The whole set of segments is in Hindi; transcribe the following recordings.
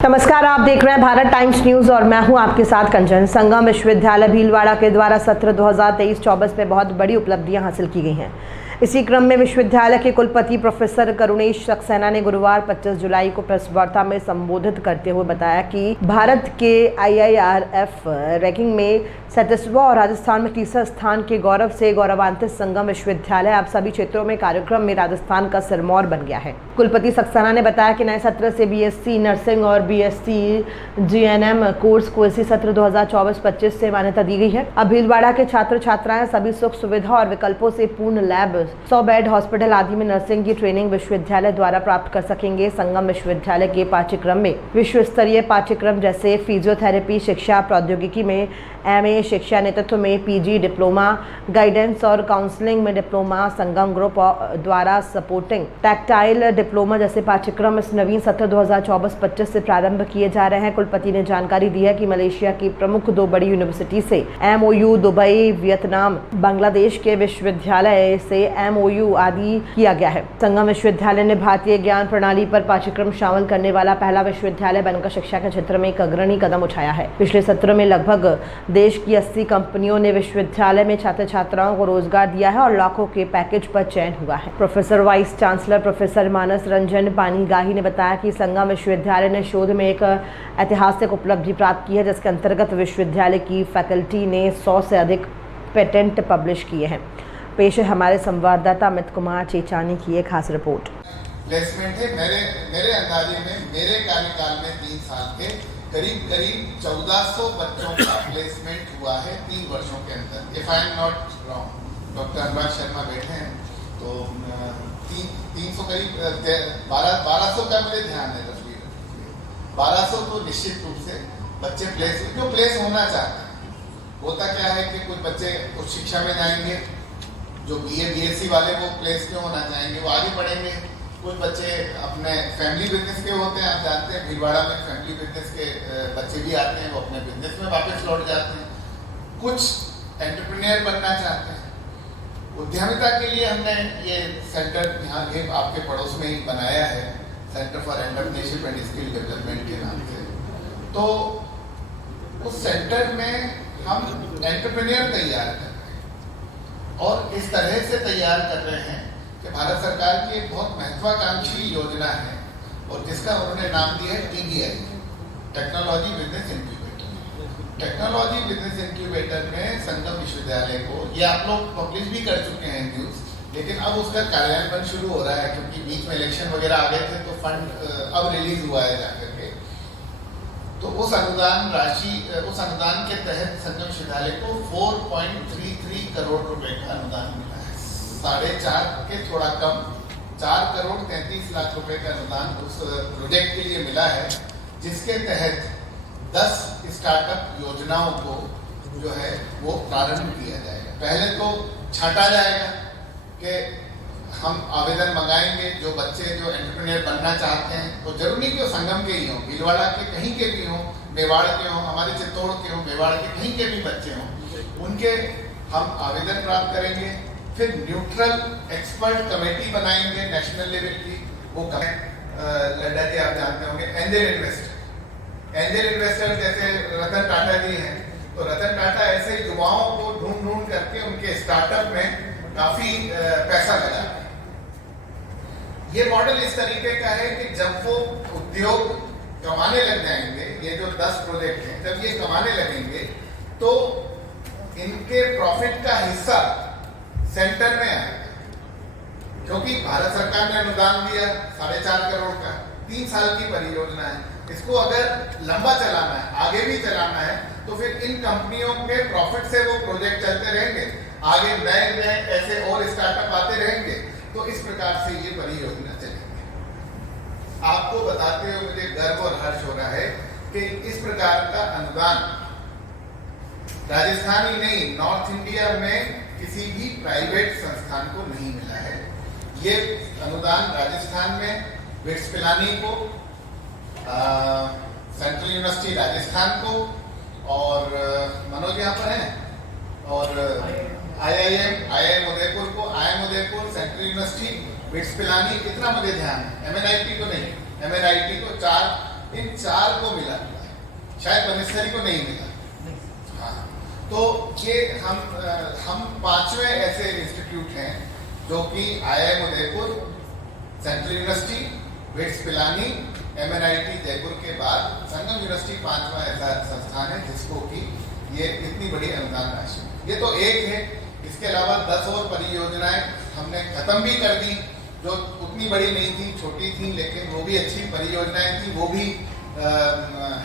नमस्कार, आप देख रहे हैं भारत टाइम्स न्यूज और मैं हूं आपके साथ कंचन। संगम विश्वविद्यालय भीलवाड़ा के द्वारा सत्र 2023-24 में बहुत बड़ी उपलब्धियां हासिल की गई हैं। इसी क्रम में विश्वविद्यालय के कुलपति प्रोफेसर करुणेश सक्सेना ने गुरुवार 25 जुलाई को प्रेस वार्ता में संबोधित करते हुए बताया कि भारत के IIRF रैंकिंग में 37वां और राजस्थान में तीसरा स्थान के गौरव से गौरवान्वित संगम विश्वविद्यालय अब सभी क्षेत्रों में कार्यक्रम में राजस्थान का सिरमौर बन गया है। कुलपति सक्सेना ने बताया कि नए सत्र से BSc नर्सिंग और BSc GNM कोर्स को इसी सत्र 2024-25 से मान्यता दी गई है। अब भीलवाड़ा के छात्र छात्राएं सभी सुख सुविधा और विकल्पों से पूर्ण लैब, 100 बेड हॉस्पिटल आदि में नर्सिंग की ट्रेनिंग विश्वविद्यालय द्वारा प्राप्त कर सकेंगे। संगम विश्वविद्यालय के पाठ्यक्रम में विश्व स्तरीय पाठ्यक्रम जैसे फिजियोथेरेपी शिक्षा प्रौद्योगिकी में MA, शिक्षा नेतृत्व में PG डिप्लोमा, गाइडेंस और काउंसलिंग में डिप्लोमा, संगम ग्रुप द्वारा सपोर्टिंग टैक्टाइल डिप्लोमा जैसे पाठ्यक्रम इस नवीन सत्र 2024-25 से प्रारंभ किए जा रहे हैं। कुलपति ने जानकारी दी है कि मलेशिया की प्रमुख 2 बड़ी यूनिवर्सिटी से MOU, दुबई, वियतनाम, बांग्लादेश के विश्वविद्यालय से MOU आदि किया गया है। संगम विश्वविद्यालय ने भारतीय ज्ञान प्रणाली पर पाठ्यक्रम शामिल करने वाला पहला विश्वविद्यालय बनकर शिक्षा के क्षेत्र में एक अग्रणी कदम उठाया है। पिछले सत्र में लगभग देश की 80 कंपनियों ने विश्वविद्यालय में छात्र छात्राओं को रोजगार दिया है और लाखों के पैकेज पर चयन हुआ है। प्रोफेसर वाइस चांसलर प्रोफेसर मानस रंजन पानीगाही ने बताया कि संगम विश्वविद्यालय ने शोध में एक ऐतिहासिक उपलब्धि प्राप्त की है, जिसके अंतर्गत विश्वविद्यालय की फैकल्टी ने 100 से अधिक पेटेंट पब्लिश किए हैं। पेश है हमारे संवाददाता अमित कुमार चेचानी की एक खास रिपोर्ट। प्लेसमेंट है मेरे अंदाजे में मेरे कार्यकाल में 3 साल के करीब 1400 बच्चों का प्लेसमेंट हुआ है 3 वर्षों के अंदर। If I am not wrong, doctor Anurag Sharma बैठे हैं तो 300 करीब 1200 का मुझे ध्यान है। 1200 तो निश्चित रूप से बच्चे प्लेस होना चाहते हैं। होता क्या है कि कुछ बच्चे उच्च शिक्षा में जाएंगे, जो BA BSc वाले वो प्लेस में होना चाहेंगे, वो आगे पढ़ेंगे। कुछ बच्चे अपने फैमिली बिजनेस के होते हैं, आप जानते हैं भीलवाड़ा में फैमिली बिजनेस के बच्चे भी आते हैं, वो अपने बिजनेस में वापस लौट जाते हैं। कुछ एंटरप्रेन्योर बनना चाहते हैं। उद्यमिता के लिए हमने ये सेंटर यहाँ के आपके पड़ोस में ही बनाया है, centre for entrepreneurship and skill development के नाम से। तो उस सेंटर में हम एंटरप्रेन्योर तैयार कर रहे हैं और इस तरह से तैयार कर रहे हैं कि भारत सरकार की एक बहुत महत्वाकांक्षी योजना है और जिसका उन्होंने नाम दिया है TBI, technology business incubator. Technology business incubator में संगम विश्वविद्यालय को, ये आप लोग पब्लिश भी कर चुके हैं न्यूज, लेकिन अब उसका कार्यान्वयन शुरू हो रहा है क्योंकि बीच में इलेक्शन वगैरह आ गए थे तो फंड अब रिलीज हुआ है जाकर के। तो उस अनुदान के तहत संगम विश्वविद्यालय को 4.33 करोड़ रुपए का अनुदान मिला है। 4.5 के थोड़ा कम 4 करोड़ 33 लाख रुपए का अनुदान उस प्रोजेक्ट के लिए मिला है, जिसके तहत 10 स्टार्टअप योजनाओं को जो है वो प्रारंभ किया जाएगा। पहले तो छांटा जाएगा कि हम आवेदन मंगाएंगे, जो बच्चे जो एंटरप्रेन्योर बनना चाहते हैं, तो जरूरी नहीं कि वो संगम के ही हों, भीलवाड़ा के कहीं के भी हों, मेवाड़ के हों, हमारे चित्तौड़ के हों, मेवाड़ के कहीं के भी बच्चे हों, उनके हम आवेदन प्राप्त करेंगे। फिर न्यूट्रल एक्सपर्ट कमेटी बनाएंगे नेशनल लेवल की। वो लड्डा जी आप जानते होंगे, एंजल इन्वेस्टर जैसे रतन टाटा जी हैं, तो रतन टाटा ऐसे युवाओं को ढूंढ करके उनके स्टार्टअप में काफी पैसा लगा। ये मॉडल इस तरीके का है कि जब वो उद्योग कमाने लग जाएंगे, ये जो 10 प्रोजेक्ट हैं, जब ये कमाने लगेंगे तो इनके प्रॉफिट का हिस्सा सेंटर में आएगा, क्योंकि भारत सरकार ने अनुदान दिया 4.5 करोड़ का, 3 साल की परियोजना है। इसको अगर लंबा चलाना है, आगे भी चलाना है, तो फिर इन कंपनियों के प्रॉफिट से वो प्रोजेक्ट चलते रहेंगे, आगे नए ऐसे और स्टार्टअप आते रहेंगे। तो इस प्रकार से ये परियोजना चलेगी। आपको बताते हुए मुझे गर्व और हर्ष हो रहा है कि इस प्रकार का अनुदान राजस्थान ही नहीं, नॉर्थ इंडिया में किसी भी प्राइवेट संस्थान को नहीं मिला है। ये अनुदान राजस्थान में बिट्स पिलानी को, सेंट्रल यूनिवर्सिटी राजस्थान को, और मनोज यहाँ पर हैं, और IIM उदयपुर को, IIM Udaipur, central university, bits Pilani, कितना मुझे ध्यान है, MNIT को नहीं, MNIT को 4 इन 4 को मिला हुआ है, शायद बनेश्वरी को नहीं मिला। हाँ, तो ये हम 5वें ऐसे इंस्टीट्यूट हैं जो कि IIM उदयपुर, सेंट्रल यूनिवर्सिटी, वेट्स पिलानी, MNIT जयपुर के बाद संगम यूनिवर्सिटी 5वां ऐसा संस्थान है जिसको कि ये इतनी बड़ी अनुदान राशि, ये तो एक है। इसके अलावा 10 और परियोजनाएं हमने खत्म भी कर दी जो उतनी बड़ी नहीं थी, छोटी थी, लेकिन वो भी अच्छी परियोजनाएं थी। वो भी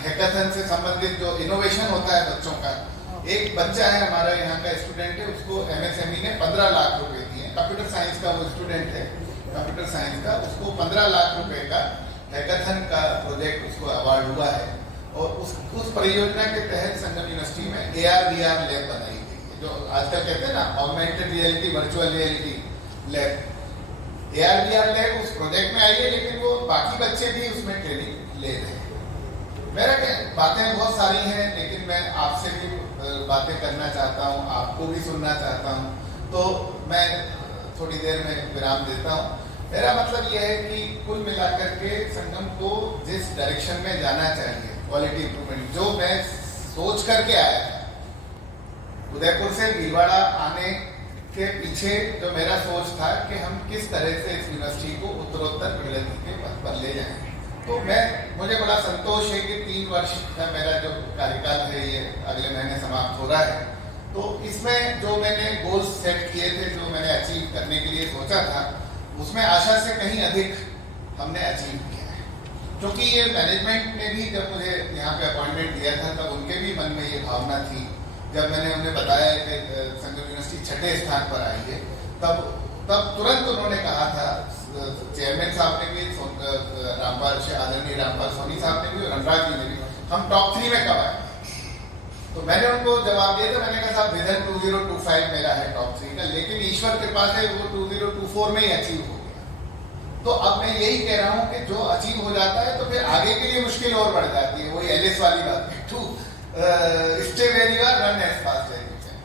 हैकाथन से संबंधित जो इनोवेशन होता है बच्चों का, एक बच्चा है हमारा यहाँ का स्टूडेंट है, उसको MSME ने 15 लाख रुपए दिए। कंप्यूटर साइंस का वो स्टूडेंट है, कंप्यूटर साइंस का, उसको 15 लाख रुपए का हैकाथन का प्रोजेक्ट उसको अवार्ड हुआ है। और उस परियोजना के तहत संगम यूनिवर्सिटी में AR/VR लैब बनाई गई है, जो आजकल कहते हैं ना augmented reality, virtual reality lab. AR/VR lab उस प्रोजेक्ट में आई है, लेकिन वो बाकी बच्चे भी उसमें ट्रेनिंग ले रहे हैं। मेरा क्या, बातें बहुत सारी हैं, लेकिन मैं आपसे भी बातें करना चाहता हूँ, आपको भी सुनना चाहता हूँ, तो मैं थोड़ी देर में विराम देता हूँ। मेरा मतलब यह है कि कुल मिलाकर के संगम को जिस डायरेक्शन में जाना चाहिए, क्वालिटी इंप्रूवमेंट, जो मैं सोच करके आया था, उदयपुर से भीलवाड़ा आने के पीछे जो मेरा सोच था कि हम किस तरह से इस यूनिवर्सिटी को उत्तरोत्तर प्रगति के पथ पर ले जाएं, तो मुझे बड़ा संतोष है कि 3 वर्ष का मेरा जो कार्यकाल है ये अगले महीने समाप्त हो रहा है। तो इसमें जो मैंने गोल्स सेट किए थे, जो मैंने अचीव करने के लिए सोचा था, उसमें आशा से कहीं अधिक हमने अचीव किया है। क्योंकि ये मैनेजमेंट ने भी जब मुझे यहाँ पे अपॉइंटमेंट दिया था, तब उनके भी मन में ये भावना थी। जब मैंने उन्हें बताया कि संगम यूनिवर्सिटी 6ठे स्थान पर आई है, तब तुरंत उन्होंने कहा था, चेयरमैन साहब ने भी, आदरणीय रामपाल सोनी साहब ने भी और अनुराग जी ने भी, हम टॉप 3 में कब आए। तो मैंने उनको जवाब दिया था, मैंने कहा साहब विजन 2025 मेरा है टॉप 3 का, लेकिन ईश्वर कृपा से वो 2024 में ही अचीव हो गया। तो अब मैं यही कह रहा हूँ कि जो अचीव हो जाता है तो फिर आगे के लिए मुश्किल और बढ़ जाती है। वही एलिस वाली बात है, to stay where you are, run as fast as you can.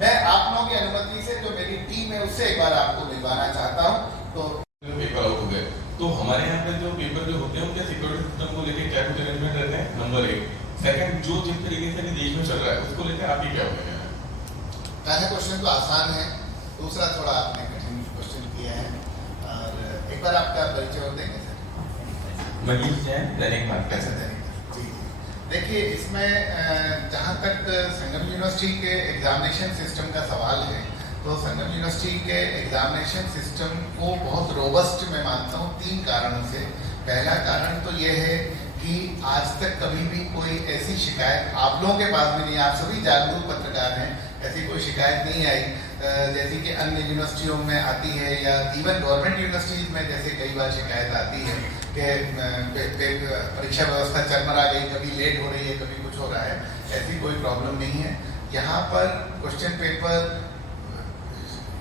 मैं आप लोगों की अनुमति से जो मेरी टीम है उससे एक बार आपको मिलवाना चाहता हूँ। तो पेपर आउट हो गए, तो हमारे यहाँ पे जो पेपर जो होते हैं उनके सिक्योरिटी सिस्टम को लेके क्या कुछ अरेंजमेंट रहते हैं, नंबर 1। सेकंड, जो जिस तरीके से देश में चल रहा है उसको लेकर आप ही क्या होगा? पहला क्वेश्चन तो आसान है, दूसरा थोड़ा आपने कठिन क्वेश्चन किया है। और एक बार आपका परिचय और देंगे सर? मनीष जैन, दैनिक भास्कर। जी, देखिए इसमें जहाँ तक संगम यूनिवर्सिटी के एग्जामिनेशन सिस्टम का सवाल है, तो संगम यूनिवर्सिटी के एग्जामिनेशन सिस्टम को बहुत रोबस्ट मैं मानता हूँ 3 कारणों से। पहला कारण तो ये है कि आज तक कभी भी कोई ऐसी शिकायत आप लोगों के पास भी नहीं, आप सभी जागरूक पत्रकार हैं, ऐसी कोई शिकायत नहीं आई जैसी कि अन्य यूनिवर्सिटियों में आती है, या इवन गवर्नमेंट यूनिवर्सिटीज में जैसे कई बार शिकायत आती है कि परीक्षा व्यवस्था चरमरा गई, कभी लेट हो रही है, कभी कुछ हो रहा है। ऐसी कोई प्रॉब्लम नहीं है। यहाँ पर क्वेश्चन पेपर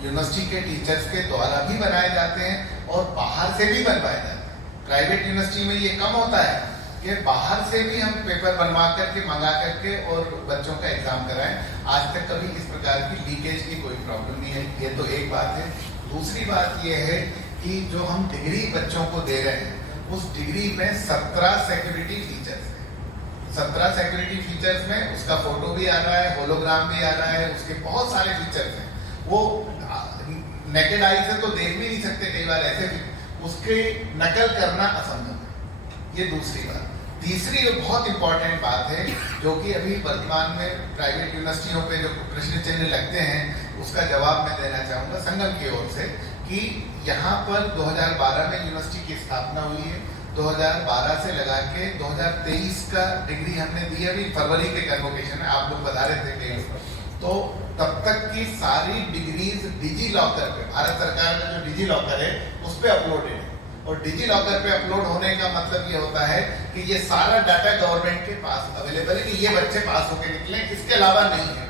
यूनिवर्सिटी के टीचर्स के द्वारा भी बनाए जाते हैं और बाहर से भी बनवाए जाते हैं। प्राइवेट यूनिवर्सिटी में ये कम होता है कि बाहर से भी हम पेपर बनवा करके, मंगा करके और बच्चों का एग्जाम कराएं। आज तक कभी इस प्रकार की लीकेज की कोई प्रॉब्लम नहीं है। ये तो एक बात है। दूसरी बात ये है कि जो हम डिग्री बच्चों को दे रहे हैं, उस डिग्री में 17 सिक्योरिटी फीचर्स हैं। 17 सिक्योरिटी फीचर्स में उसका फोटो भी आ रहा है, होलोग्राम भी आ रहा है, उसके बहुत सारे फीचर्स हैं। वो नेकेड आई से तो देख भी नहीं सकते, कई बार ऐसे भी उसके नकल करना असंभव है। ये दूसरी बात। तीसरी जो बहुत इंपॉर्टेंट बात है, जो कि अभी वर्तमान में प्राइवेट यूनिवर्सिटियों पे जो प्रश्न चिन्ह लगते हैं, उसका जवाब मैं देना चाहूँगा संगम की ओर से कि यहाँ पर 2012 में यूनिवर्सिटी की स्थापना हुई है। 2012 से लगा के 2023 का डिग्री हमने दी। अभी फरवरी के कन्वोकेशन में आप लोग बता रहे थे कई लोग, तो तब तक की सारी डिग्रीज डिजी लॉकर पे, भारत सरकार का जो डिजी लॉकर है उस पर अपलोडेड है। और डिजी लॉकर पे अपलोड होने का मतलब ये होता है कि ये सारा डाटा गवर्नमेंट के पास अवेलेबल है कि ये बच्चे पास होकर निकले, इसके अलावा नहीं है।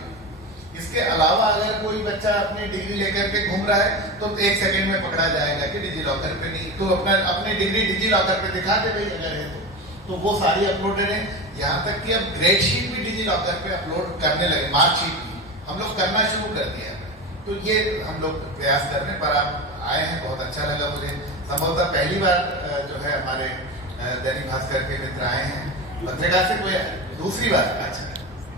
इसके अलावा अगर कोई बच्चा अपनी डिग्री लेकर के घूम रहा है तो 1 सेकंड में पकड़ा जाएगा कि डिजी लॉकर पे नहीं, तो अपनी डिग्री डिजी लॉकर पे दिखा दे भाई अगर है तो वो सारी अपलोडेड है। यहाँ तक कि अब ग्रेड शीट भी डिजी लॉकर पे अपलोड करने लगे, मार्कशीट भी हम लोग करना शुरू कर दिया। तो ये हम लोग प्रयास करने पर आप आए हैं, बहुत अच्छा लगा मुझे। संभवतः पहली बार जो है हमारे दैनिक भास्कर के मित्र आए हैं, पत्रकार से कोई दूसरी बात अच्छा,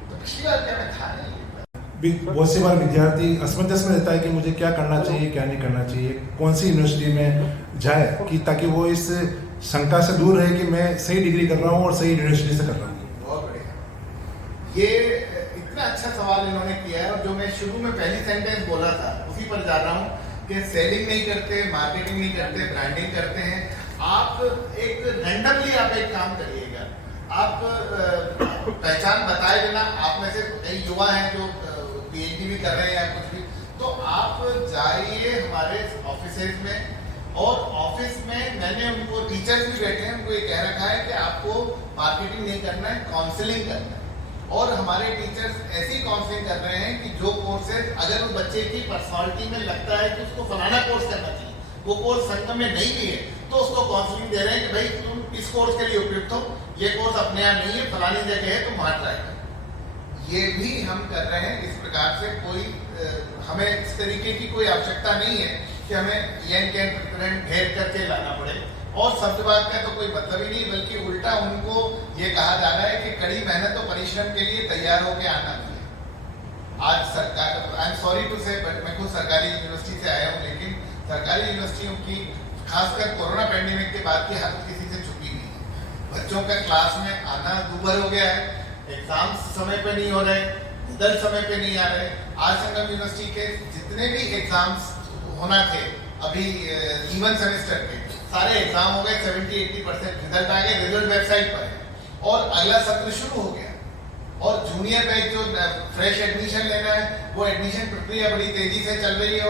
तो पिछली बार क्या मैं था नहीं। बहुत सी बार विद्यार्थी असमंजस में रहता है कि मुझे क्या करना चाहिए क्या नहीं करना चाहिए, कौन सी यूनिवर्सिटी में जाए कि ताकि वो इस शंका से दूर रहे कि मैं सही डिग्री कर रहा हूँ और सही यूनिवर्सिटी से कर रहा हूँ। बहुत बढ़िया, ये इतना अच्छा सवाल इन्होंने किया है, और जो मैं शुरू में पहली सेंटेंस बोला था उसी पर जा रहा हूँ कि सेलिंग नहीं करते, मार्केटिंग नहीं करते, ब्रांडिंग करते हैं। आप एक रैंडमली आप एक काम करिएगा, आप पहचान बताए बिना, आप में से कई युवा हैं जो पीएचडी भी कर रहे हैं या कुछ भी, तो आप जाइए हमारे ऑफिसेज में, और ऑफिस में मैंने उनको, टीचर्स भी बैठे हैं, उनको ये कह रखा है कि आपको मार्केटिंग नहीं करना है, काउंसलिंग करना है। और हमारे टीचर्स ऐसी काउंसलिंग कर रहे हैं कि जो कोर्सेज अगर उस बच्चे की पर्सनालिटी में लगता है कि उसको फलाना कोर्स करना चाहिए, वो कोर्स संगम में नहीं भी है, तो उसको काउंसलिंग दे रहे हैं कि भाई तुम इस कोर्स के लिए उपयुक्त हो, ये कोर्स अपने आप नहीं है, फलानी जगह है, तुम वहां ट्राई करो। ये भी हम कर रहे हैं। इस प्रकार से कोई हमें इस तरीके की कोई आवश्यकता नहीं है कि हमें घेर करके लाना पड़े, और शब्दवाद का तो कोई मतलब ही नहीं, बल्कि उल्टा उनको ये कहा जा रहा है कि कड़ी मेहनत और परिश्रम के लिए तैयार होकर आना चाहिए। आज सरकार, आई एम सॉरी टू से, बट मैं खुद सरकारी यूनिवर्सिटी से आया हूँ, लेकिन सरकारी यूनिवर्सिटियों की खासकर कोरोना पैंडेमिक के बाद की हालत किसी से छुपी नहीं है। बच्चों का क्लास में आना दूभर हो गया है, एग्जाम समय पे नहीं हो रहे, रिजल्ट समय पे नहीं आ रहे। आज संगम यूनिवर्सिटी के जितने भी एग्जाम्स होना थे अभी इवन सेमेस्टर के, सारे एग्जाम हो गए, 70-80% रिजल्ट आ गए, रिजल्ट वेबसाइट पर है, और अगला सत्र शुरू हो गया। और जूनियर बैच जो फ्रेश एडमिशन लेना है, वो एडमिशन प्रक्रिया बड़ी तेजी से चल रही है।